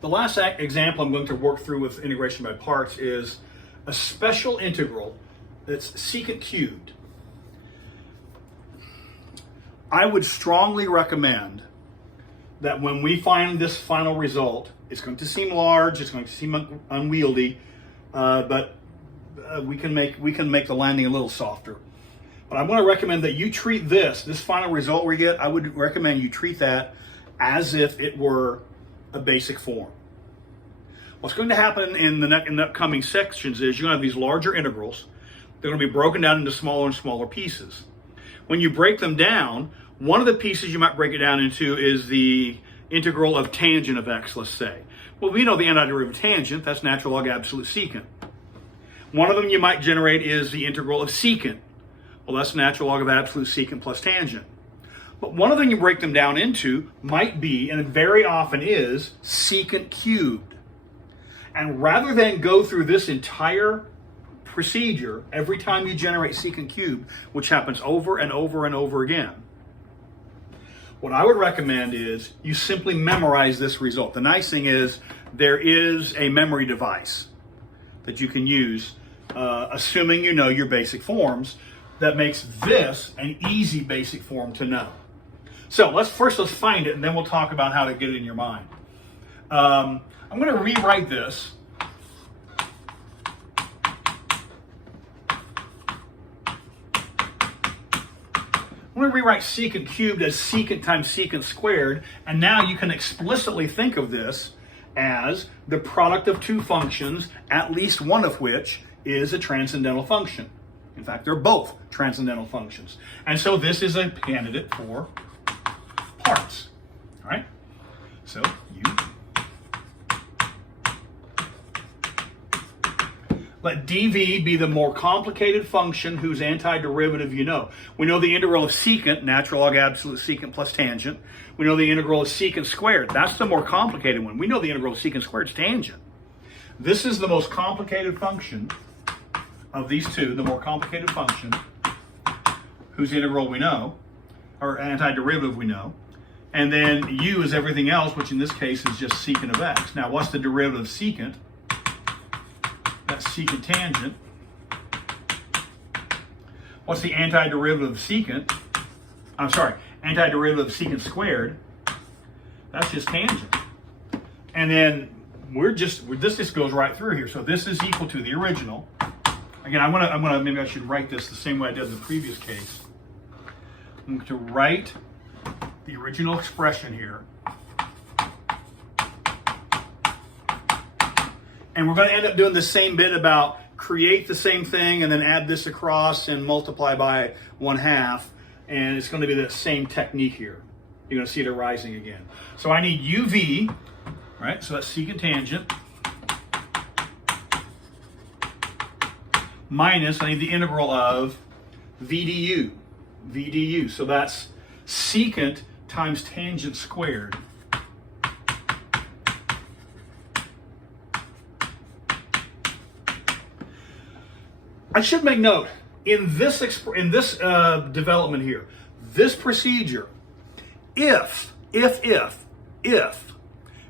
The last example I'm going to work through with integration by parts is a special integral that's secant cubed. I would strongly recommend that when we find this final result, it's going to seem large, it's going to seem unwieldy, but we can make the landing a little softer. But I'm going to recommend that you treat this final result we get, I would recommend you treat that as if it were a basic form. What's going to happen in the upcoming sections is you're going to have these larger integrals. They're going to be broken down into smaller and smaller pieces. When you break them down, one of the pieces you might break it down into is the integral of tangent of x, let's say. Well, we know the antiderivative of tangent, that's natural log absolute secant. One of them you might generate is the integral of secant. Well, that's natural log of absolute secant plus tangent. But one of them you break them down into might be, and it very often is, secant cubed. And rather than go through this entire procedure every time you generate secant cubed, which happens over and over and over again, what I would recommend is you simply memorize this result. The nice thing is there is a memory device that you can use, assuming you know your basic forms, that makes this an easy basic form to know. So let's find it, and then we'll talk about how to get it in your mind. I'm going to rewrite this. I'm going to rewrite secant cubed as secant times secant squared, and now you can explicitly think of this as the product of two functions, at least one of which is a transcendental function. In fact, they're both transcendental functions. And so this is a candidate for parts. All right? So you let dv be the more complicated function whose antiderivative you know. We know the integral of secant, natural log absolute secant plus tangent. We know the integral of secant squared. That's the more complicated one. We know the integral of secant squared is tangent. This is the most complicated function of these two, the more complicated function whose integral we know, or antiderivative we know. And then u is everything else, which in this case is just secant of x. Now, what's the derivative of secant? That's secant tangent. What's the antiderivative of secant? I'm sorry, antiderivative of secant squared. That's just tangent. And then this just goes right through here. So this is equal to the original. Again, maybe I should write this the same way I did in the previous case. I'm going to write the original expression here. And we're going to end up doing the same bit about create the same thing and then add this across and multiply by 1/2. And it's going to be the same technique here. You're going to see it arising again. So I need uv, right? So that's secant tangent. Minus, I need the integral of v du. So that's secant times tangent squared. I should make note, in this development here, this procedure, if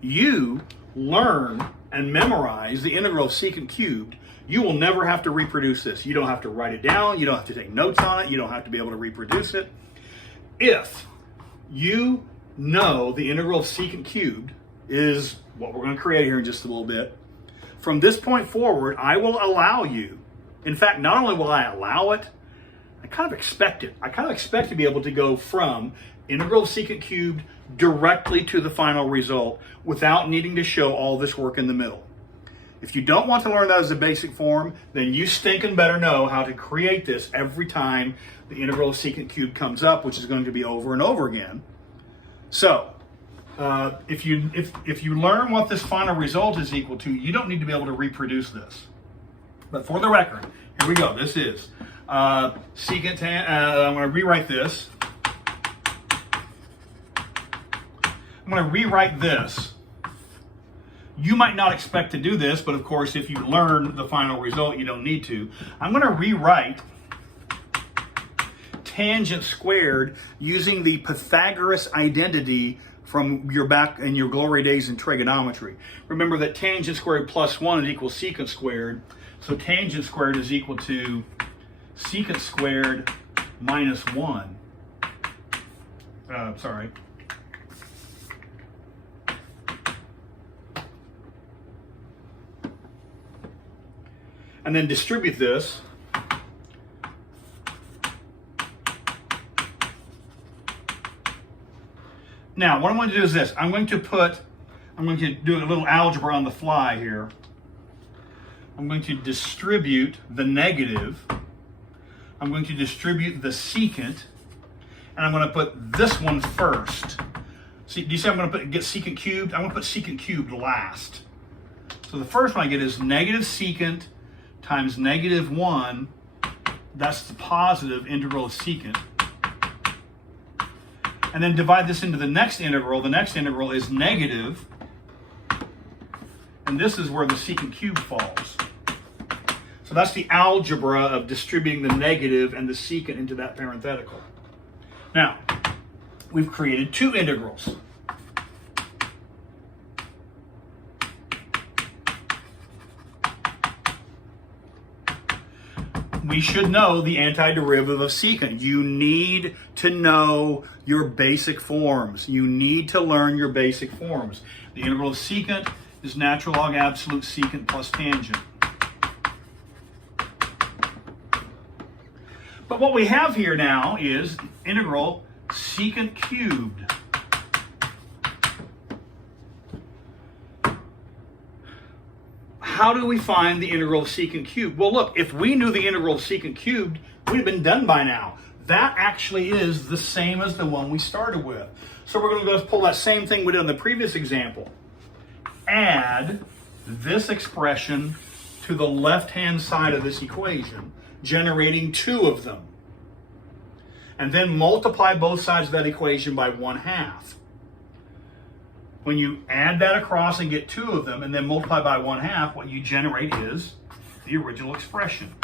you learn and memorize the integral of secant cubed, you will never have to reproduce this. You don't have to write it down. You don't have to take notes on it. You don't have to be able to reproduce it. If you know the integral of secant cubed is what we're going to create here in just a little bit, from this point forward, I will allow you. In fact, not only will I allow it, I kind of expect it. I kind of expect to be able to go from integral of secant cubed directly to the final result without needing to show all this work in the middle. If you don't want to learn that as a basic form, then you stinking better know how to create this every time the integral of secant cubed comes up, which is going to be over and over again. So, if you learn what this final result is equal to, you don't need to be able to reproduce this. But for the record, here we go. This is secant I'm going to rewrite this. I'm going to rewrite this. You might not expect to do this, but of course, if you learn the final result, you don't need to. I'm going to rewrite tangent squared using the Pythagoras identity from your back in your glory days in trigonometry. Remember that tangent squared plus 1 is equal to secant squared. So tangent squared is equal to secant squared minus 1. Sorry. And then distribute this. Now, what I'm going to do is this. I'm going to do a little algebra on the fly here. I'm going to distribute the negative. I'm going to distribute the secant. And I'm going to put this one first. See, do you see I'm going to get secant cubed? I'm going to put secant cubed last. So the first one I get is negative secant times negative 1. That's the positive integral of secant. And then divide this into the next integral. The next integral is negative. And this is where the secant cubed falls. So that's the algebra of distributing the negative and the secant into that parenthetical. Now, we've created two integrals. We should know the antiderivative of secant. You need to know your basic forms. You need to learn your basic forms. The integral of secant is natural log absolute secant plus tangent. But what we have here now is integral secant cubed. How do we find the integral of secant cubed? Well, look, if we knew the integral of secant cubed, we'd have been done by now. That actually is the same as the one we started with. So we're going to go pull that same thing we did in the previous example. Add this expression to the left-hand side of this equation, generating two of them. And then multiply both sides of that equation by 1/2. When you add that across and get two of them and then multiply by 1/2, what you generate is the original expression.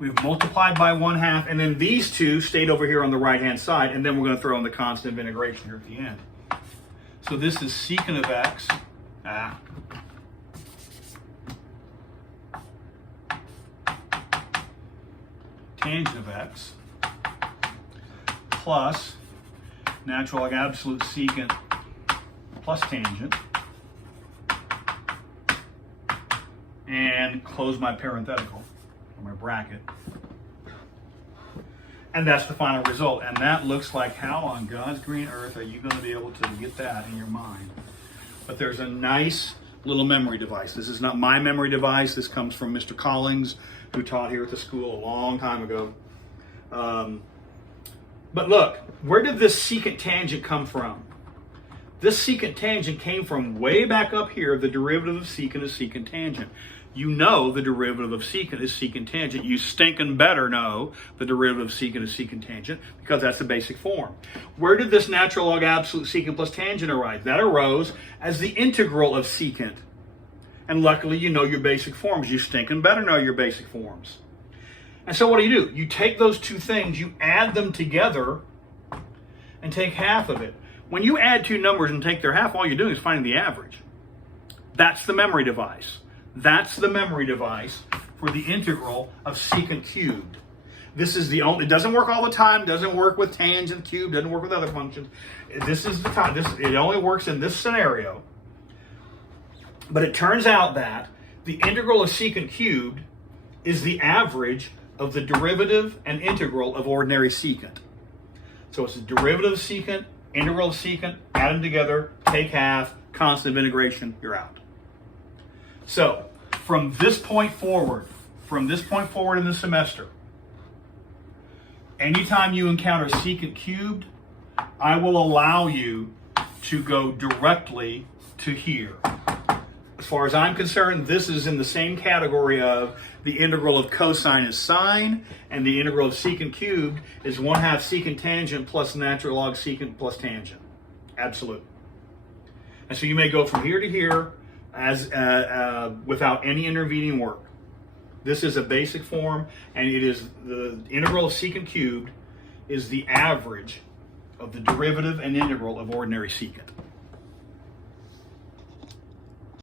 We've multiplied by 1/2, and then these two stayed over here on the right-hand side, and then we're going to throw in the constant of integration here at the end. So this is secant of x. Tangent of x plus natural log absolute secant plus tangent, and close my parenthetical, or my bracket. And that's the final result. And that looks like, how on God's green earth are you going to be able to get that in your mind? But there's a nice little memory device. This is not my memory device. This comes from Mr. Collins, who taught here at the school a long time ago. But look, where did this secant tangent come from? This secant tangent came from way back up here. The derivative of secant is secant tangent. You know the derivative of secant is secant tangent. You stinking better know the derivative of secant is secant tangent, because that's the basic form. Where did this natural log absolute secant plus tangent arise? That arose as the integral of secant. And luckily you know your basic forms. You stinking better know your basic forms. And so what do? You take those two things, you add them together, and take half of it. When you add two numbers and take their half, all you're doing is finding the average. That's the memory device. That's the memory device for the integral of secant cubed. This is the only, it doesn't work all the time, doesn't work with tangent cubed, doesn't work with other functions. This is the time, it only works in this scenario. But it turns out that the integral of secant cubed is the average of the derivative and integral of ordinary secant. So it's the derivative of secant, integral of secant, add them together, take half, constant of integration, you're out. So from this point forward in the semester, anytime you encounter secant cubed, I will allow you to go directly to here. As far as I'm concerned, this is in the same category of the integral of cosine is sine, and the integral of secant cubed is 1/2 secant tangent plus natural log secant plus tangent. Absolute. And so you may go from here to here as without any intervening work. This is a basic form, and it is the integral of secant cubed is the average of the derivative and integral of ordinary secant.